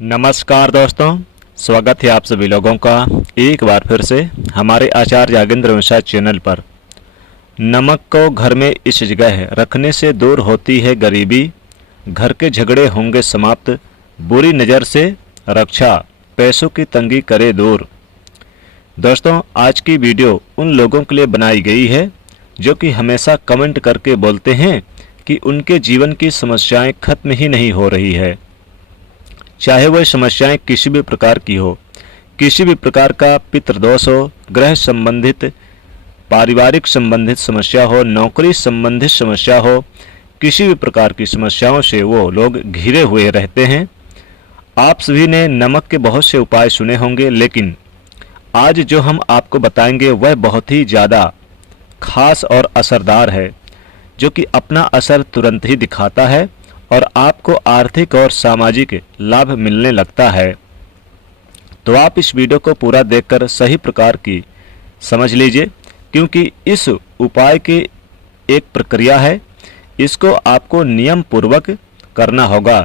नमस्कार दोस्तों, स्वागत है आप सभी लोगों का एक बार फिर से हमारे आचार्य यागेंद्र मिश्रा चैनल पर। नमक को घर में इस जगह रखने से दूर होती है गरीबी, घर के झगड़े होंगे समाप्त, बुरी नज़र से रक्षा, पैसों की तंगी करे दूर। दोस्तों, आज की वीडियो उन लोगों के लिए बनाई गई है जो कि हमेशा कमेंट करके बोलते हैं कि उनके जीवन की समस्याएं खत्म ही नहीं हो रही है। चाहे वह समस्याएं किसी भी प्रकार की हो, किसी भी प्रकार का पितृदोष हो, ग्रह संबंधित, पारिवारिक संबंधित समस्या हो, नौकरी संबंधित समस्या हो, किसी भी प्रकार की समस्याओं से वो लोग घिरे हुए रहते हैं। आप सभी ने नमक के बहुत से उपाय सुने होंगे, लेकिन आज जो हम आपको बताएंगे वह बहुत ही ज़्यादा खास और असरदार है, जो कि अपना असर तुरंत ही दिखाता है और आपको आर्थिक और सामाजिक लाभ मिलने लगता है। तो आप इस वीडियो को पूरा देखकर सही प्रकार की समझ लीजिए, क्योंकि इस उपाय की एक प्रक्रिया है, इसको आपको नियम पूर्वक करना होगा।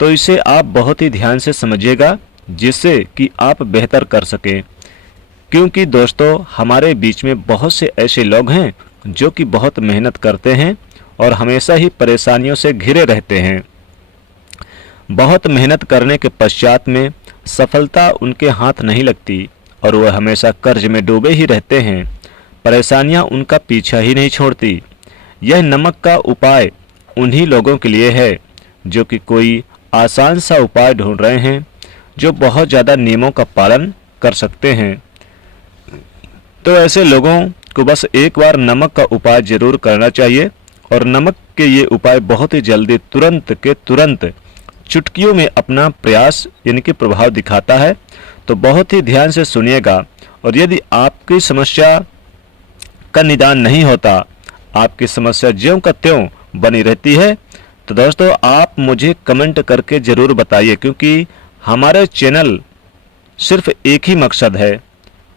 तो इसे आप बहुत ही ध्यान से समझिएगा, जिससे कि आप बेहतर कर सकें। क्योंकि दोस्तों, हमारे बीच में बहुत से ऐसे लोग हैं जो कि बहुत मेहनत करते हैं और हमेशा ही परेशानियों से घिरे रहते हैं। बहुत मेहनत करने के पश्चात में सफलता उनके हाथ नहीं लगती और वह हमेशा कर्ज में डूबे ही रहते हैं। परेशानियां उनका पीछा ही नहीं छोड़ती। यह नमक का उपाय उन्हीं लोगों के लिए है जो कि कोई आसान सा उपाय ढूंढ रहे हैं, जो बहुत ज़्यादा नियमों का पालन कर सकते हैं। तो ऐसे लोगों को बस एक बार नमक का उपाय जरूर करना चाहिए। और नमक के ये उपाय बहुत ही जल्दी तुरंत के तुरंत चुटकियों में अपना प्रयास यानी कि प्रभाव दिखाता है। तो बहुत ही ध्यान से सुनिएगा। और यदि आपकी समस्या का निदान नहीं होता, आपकी समस्या ज्यों का त्यों बनी रहती है, तो दोस्तों आप मुझे कमेंट करके ज़रूर बताइए, क्योंकि हमारे चैनल सिर्फ एक ही मकसद है,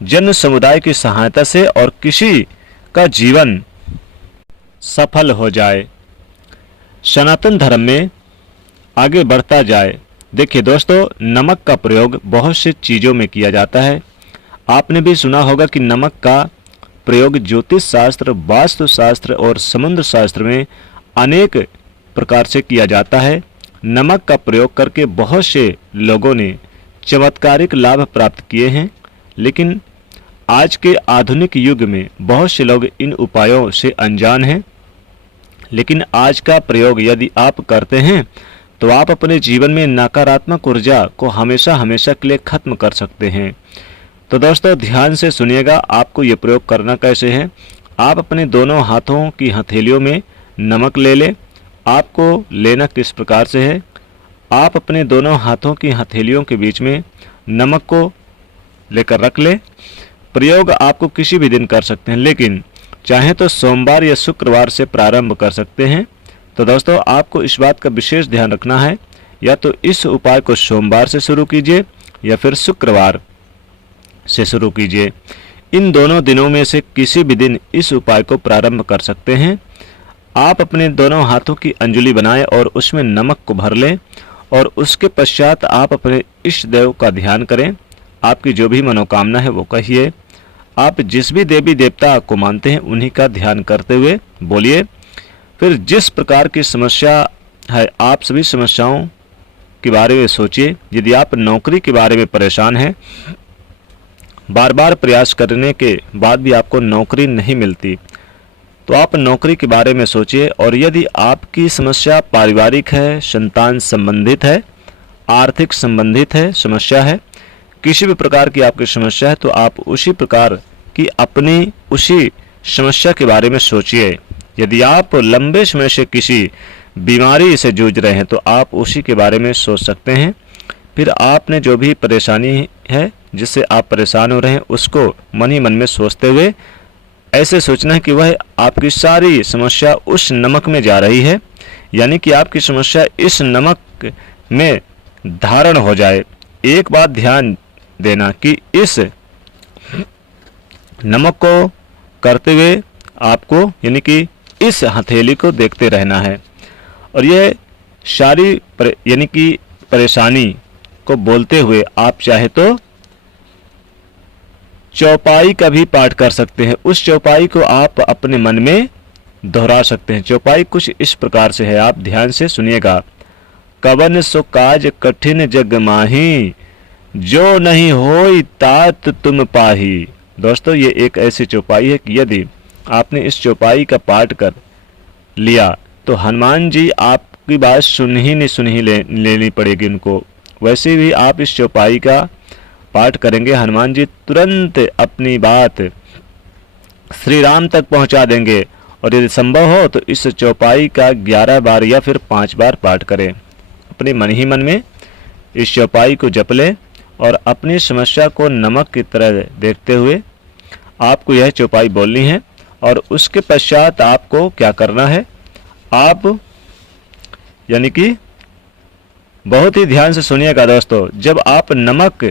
जन समुदाय की सहायता से और किसी का जीवन सफल हो जाए, सनातन धर्म में आगे बढ़ता जाए। देखिए दोस्तों, नमक का प्रयोग बहुत सी चीज़ों में किया जाता है। आपने भी सुना होगा कि नमक का प्रयोग ज्योतिष शास्त्र, वास्तु शास्त्र और समुद्र शास्त्र में अनेक प्रकार से किया जाता है। नमक का प्रयोग करके बहुत से लोगों ने चमत्कारिक लाभ प्राप्त किए हैं। लेकिन आज के आधुनिक युग में बहुत से लोग इन उपायों से अनजान हैं। लेकिन आज का प्रयोग यदि आप करते हैं तो आप अपने जीवन में नकारात्मक ऊर्जा को हमेशा हमेशा के लिए खत्म कर सकते हैं। तो दोस्तों ध्यान से सुनिएगा, आपको ये प्रयोग करना कैसे है। आप अपने दोनों हाथों की हथेलियों में नमक ले लें। आपको लेना किस प्रकार से है, आप अपने दोनों हाथों की हथेलियों के बीच में नमक को लेकर रख लें। प्रयोग आपको किसी भी दिन कर सकते हैं, लेकिन चाहे तो सोमवार या शुक्रवार से प्रारंभ कर सकते हैं। तो दोस्तों आपको इस बात का विशेष ध्यान रखना है, या तो इस उपाय को सोमवार से शुरू कीजिए या फिर शुक्रवार से शुरू कीजिए। इन दोनों दिनों में से किसी भी दिन इस उपाय को प्रारंभ कर सकते हैं। आप अपने दोनों हाथों की अंजलि बनाएं और उसमें नमक को भर लें, और उसके पश्चात आप अपने इष्ट देव का ध्यान करें। आपकी जो भी मनोकामना है वो कहिए। आप जिस भी देवी देवता को मानते हैं उन्हीं का ध्यान करते हुए बोलिए। फिर जिस प्रकार की समस्या है, आप सभी समस्याओं के बारे में सोचिए। यदि आप नौकरी के बारे में परेशान हैं, बार बार प्रयास करने के बाद भी आपको नौकरी नहीं मिलती, तो आप नौकरी के बारे में सोचिए। और यदि आपकी समस्या पारिवारिक है, संतान संबंधित है, आर्थिक संबंधित है, समस्या है, किसी भी प्रकार की आपकी समस्या है, तो आप उसी प्रकार की अपनी उसी समस्या के बारे में सोचिए। यदि आप लंबे समय से किसी बीमारी से जूझ रहे हैं तो आप उसी के बारे में सोच सकते हैं। फिर आपने जो भी परेशानी है, जिससे आप परेशान हो रहे हैं, उसको मन ही मन में सोचते हुए ऐसे सोचना है कि वह आपकी सारी समस्या उस नमक में जा रही है, यानी कि आपकी समस्या इस नमक में धारण हो जाए। एक बात ध्यान देना कि इस नमक को करते हुए आपको यानी कि इस हथेली को देखते रहना है। और यह सारी यानी कि परेशानी को बोलते हुए आप चाहे तो चौपाई का भी पाठ कर सकते हैं। उस चौपाई को आप अपने मन में दोहरा सकते हैं। चौपाई कुछ इस प्रकार से है, आप ध्यान से सुनिएगा। कवन सो काज कठिन जग माही, जो नहीं होई तात तुम पाही। दोस्तों ये एक ऐसी चौपाई है कि यदि आपने इस चौपाई का पाठ कर लिया तो हनुमान जी आपकी बात सुन ही लेनी पड़ेगी उनको। वैसे भी आप इस चौपाई का पाठ करेंगे, हनुमान जी तुरंत अपनी बात श्री राम तक पहुंचा देंगे। और यदि संभव हो तो इस चौपाई का 11 बार या फिर 5 बार पाठ करें। अपने मन ही मन में इस चौपाई को जप लें और अपनी समस्या को नमक की तरह देखते हुए आपको यह चौपाई बोलनी है। और उसके पश्चात आपको क्या करना है, आप यानी कि बहुत ही ध्यान से सुनिएगा दोस्तों। जब आप नमक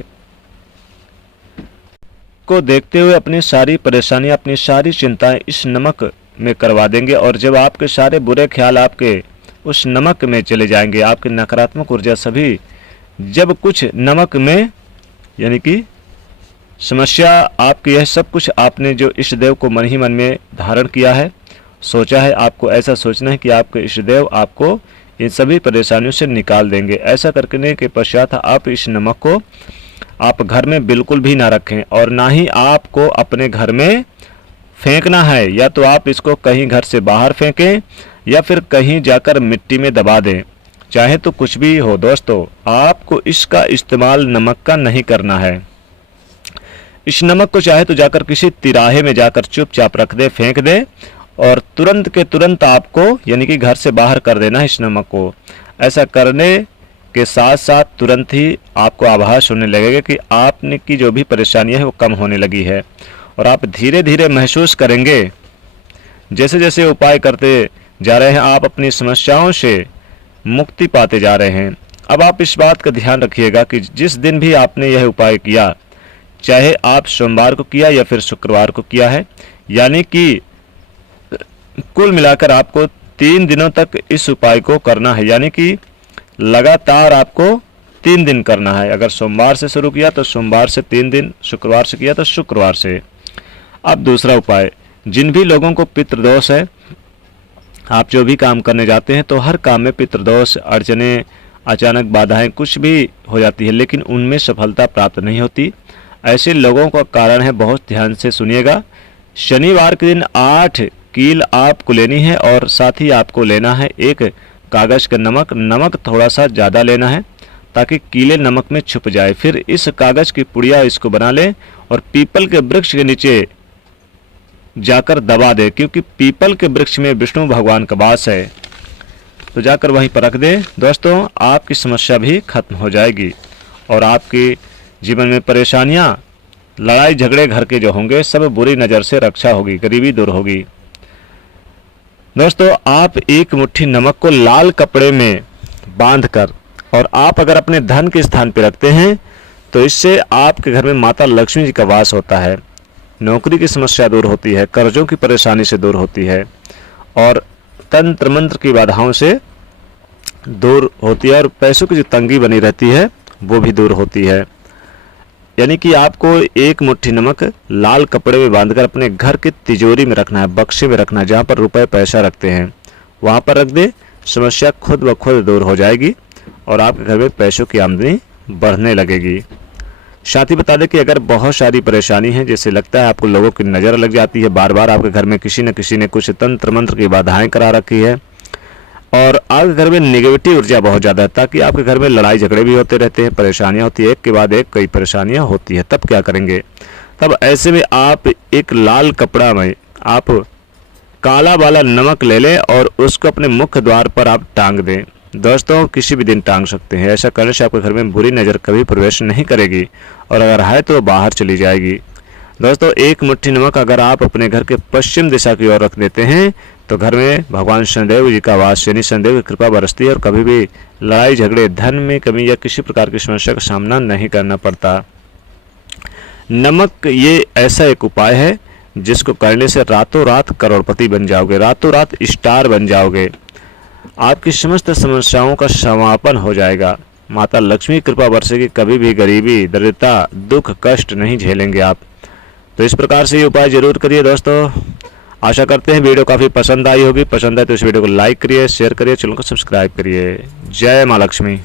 को देखते हुए अपनी सारी परेशानियां, अपनी सारी चिंताएं इस नमक में करवा देंगे और जब आपके सारे बुरे ख्याल आपके उस नमक में चले जाएंगे, आपकी नकारात्मक ऊर्जा सभी जब कुछ नमक में यानी कि समस्या आपकी यह सब कुछ आपने जो इष्ट देव को मन ही मन में धारण किया है, सोचा है, आपको ऐसा सोचना है कि आपके इष्ट देव आपको इन सभी परेशानियों से निकाल देंगे। ऐसा करने के पश्चात आप इस नमक को आप घर में बिल्कुल भी ना रखें और ना ही आपको अपने घर में फेंकना है। या तो आप इसको कहीं घर से बाहर फेंकें या फिर कहीं जाकर मिट्टी में दबा दें, चाहे तो कुछ भी हो दोस्तों, आपको इसका इस्तेमाल नमक का नहीं करना है। इस नमक को चाहे तो जाकर किसी तिराहे में जाकर चुपचाप रख दे, फेंक दे और तुरंत के तुरंत आपको यानी कि घर से बाहर कर देना है इस नमक को। ऐसा करने के साथ साथ तुरंत ही आपको आभास होने लगेगा कि आपने की जो भी परेशानियां है वो कम होने लगी है और आप धीरे धीरे महसूस करेंगे जैसे जैसे उपाय करते जा रहे हैं आप अपनी समस्याओं से मुक्ति पाते जा रहे हैं। अब आप इस बात का ध्यान रखिएगा कि जिस दिन भी आपने यह उपाय किया, चाहे आप सोमवार को किया या फिर शुक्रवार को किया है, यानी कि कुल मिलाकर आपको 3 दिनों तक इस उपाय को करना है, यानी कि लगातार आपको 3 दिन करना है। अगर सोमवार से शुरू किया तो सोमवार से 3 दिन, शुक्रवार से किया तो शुक्रवार से। अब दूसरा उपाय, जिन भी लोगों को पितृदोष है, आप जो भी काम करने जाते हैं तो हर काम में पितृदोष, अड़चने, अचानक बाधाएं कुछ भी हो जाती है लेकिन उनमें सफलता प्राप्त नहीं होती। ऐसे लोगों का कारण है, बहुत ध्यान से सुनिएगा, शनिवार के दिन 8 कील आपको लेनी है और साथ ही आपको लेना है एक कागज का नमक थोड़ा सा ज़्यादा लेना है ताकि कीले नमक में छुप जाए। फिर इस कागज की पुड़िया इसको बना लें और पीपल के वृक्ष के नीचे जाकर दबा दे, क्योंकि पीपल के वृक्ष में विष्णु भगवान का वास है, तो जाकर वहीं पर रख दे। दोस्तों आपकी समस्या भी खत्म हो जाएगी और आपके जीवन में परेशानियां, लड़ाई झगड़े घर के जो होंगे सब बुरी नज़र से रक्षा होगी, गरीबी दूर होगी। दोस्तों आप एक मुट्ठी नमक को लाल कपड़े में बांधकर और आप अगर अपने धन के स्थान पर रखते हैं तो इससे आपके घर में माता लक्ष्मी जी का वास होता है, नौकरी की समस्या दूर होती है, कर्जों की परेशानी से दूर होती है और तंत्र मंत्र की बाधाओं से दूर होती है और पैसों की जो तंगी बनी रहती है वो भी दूर होती है। यानी कि आपको एक मुट्ठी नमक लाल कपड़े में बांधकर अपने घर की तिजोरी में रखना है, बक्से में रखना है, जहाँ पर रुपए पैसा रखते हैं वहाँ पर रख दे। समस्या खुद ब खुद दूर हो जाएगी और आपके घर में पैसों की आमदनी बढ़ने लगेगी। साथ ही बता दें कि अगर बहुत सारी परेशानी है, जैसे लगता है आपको लोगों की नज़र लग जाती है, बार बार आपके घर में किसी न किसी ने कुछ तंत्र मंत्र की बाधाएं करा रखी है और आपके घर में नेगेटिव ऊर्जा बहुत ज़्यादा है, ताकि आपके घर में लड़ाई झगड़े भी होते रहते हैं, परेशानियां होती है, एक के बाद एक कई परेशानियां होती है, तब क्या करेंगे? तब ऐसे में आप एक लाल कपड़ा में आप काला वाला नमक ले लें और उसको अपने मुख्य द्वार पर आप टांग दें। दोस्तों किसी भी दिन टांग सकते हैं, ऐसा करने से आपके घर में बुरी नज़र कभी प्रवेश नहीं करेगी और अगर है तो बाहर चली जाएगी। दोस्तों एक मुट्ठी नमक अगर आप अपने घर के पश्चिम दिशा की ओर रख देते हैं तो घर में भगवान शनिदेव जी का वास, शनि शनिदेव की कृपा बरसती है और कभी भी लड़ाई झगड़े, धन में कमी या किसी प्रकार की समस्या का सामना नहीं करना पड़ता। नमक ये ऐसा एक उपाय है जिसको करने से रातों रात करोड़पति बन जाओगे, रातों रात स्टार बन जाओगे, आपकी समस्त समस्याओं का समापन हो जाएगा। माता लक्ष्मी कृपा बरसेगी, कभी भी गरीबी, दरिद्रता, दुख, कष्ट नहीं झेलेंगे आप। तो इस प्रकार से ये उपाय जरूर करिए दोस्तों। आशा करते हैं वीडियो काफ़ी पसंद आई होगी। पसंद आए तो इस वीडियो को लाइक करिए, शेयर करिए, चैनल को सब्सक्राइब करिए। जय माँ लक्ष्मी।